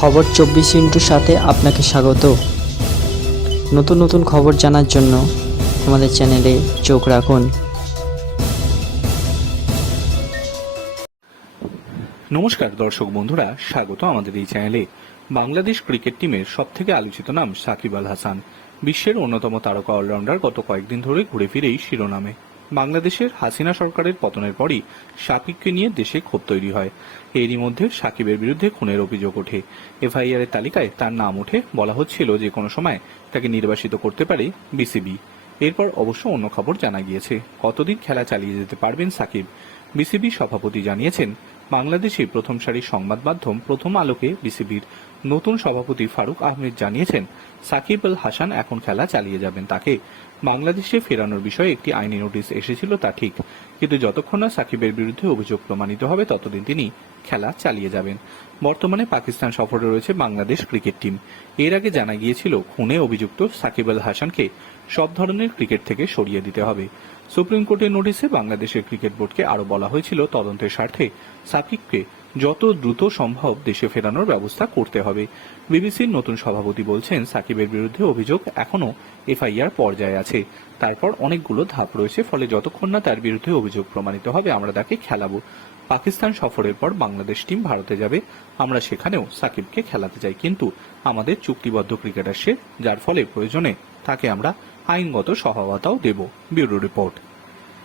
খবর চব্বিশ ইন্টুর সাথে আপনাকে স্বাগত। নতুন নতুন খবর জানার জন্য আমাদের চ্যানেলে চোখ রাখুন। নমস্কার দর্শক বন্ধুরা, স্বাগত আমাদের এই চ্যানেলে। বাংলাদেশ ক্রিকেট টিমের সব থেকে আলোচিত নাম সাকিব আল হাসান, বিশ্বের অন্যতম তারকা অলরাউন্ডার গত কয়েকদিন ধরে ঘুরে ফিরেই শিরোনামে। বাংলাদেশের হাসিনা সরকারের পতনের পরই সাকিবকে নিয়ে দেশে ক্ষোভ তৈরি হয়। এরই মধ্যে সাকিবের বিরুদ্ধে খুনের অভিযোগ ওঠে। এফআইআর এর তালিকায় তার নাম ওঠে বলা হচ্ছিল যে কোনো সময় তাকে নির্বাসিত করতে পারে বিসিবি। এরপর অবশ্য অন্য খবর জানা গিয়েছে। কতদিন খেলা চালিয়ে যেতে পারবেন সাকিব? বিসিবি সভাপতি জানিয়েছেন, বাংলাদেশে প্রথম সারির সংবাদ মাধ্যম প্রথম আলোকে বিসিবির নতুন সভাপতি ফারুক আহমেদ জানিয়েছেন, সাকিব আল হাসান এখন খেলা চালিয়ে যাবেন তাকে। বাংলাদেশে ফেরানোর বিষয়ে একটি আইনি নোটিশ এসেছিল তা ঠিক, কিন্তু যতক্ষণ না সাকিবের বিরুদ্ধে অভিযোগ প্রমাণিত হবে, ততদিন তিনি খেলা চালিয়ে যাবেন। বর্তমানে পাকিস্তান সফরে রয়েছে বাংলাদেশ ক্রিকেট টিম। এর আগে জানা গিয়েছিল, খুনে অভিযুক্ত সাকিব আল হাসানকে সব ধরনের ক্রিকেট থেকে সরিয়ে দিতে হবে। সুপ্রিম কোর্টের নোটিশে বাংলাদেশের ক্রিকেট বোর্ডকে আরও বলা হয়েছিল, তদন্তের স্বার্থে সাকিবকে যত দ্রুত সম্ভব দেশে ফেরানোর ব্যবস্থা করতে হবে। বিবিসির নতুন সভাপতি বলছেন, সাকিবের বিরুদ্ধে অভিযোগ এখনও এফআইআর পর্যায়ে আছে। তারপর অনেকগুলো ধাপ রয়েছে, ফলে যতক্ষণ না তার বিরুদ্ধে অভিযোগ প্রমাণিত হবে, আমরা তাকে খেলাবো। পাকিস্তান সফরের পর বাংলাদেশ টিম ভারতে যাবে। আমরা সেখানেও সাকিবকে খেলাতে চাই, কিন্তু আমাদের চুক্তিবদ্ধ ক্রিকেটার সে, যার ফলে প্রয়োজনে তাকে আমরা আইনগত সহায়তাও দেব। Bureau report.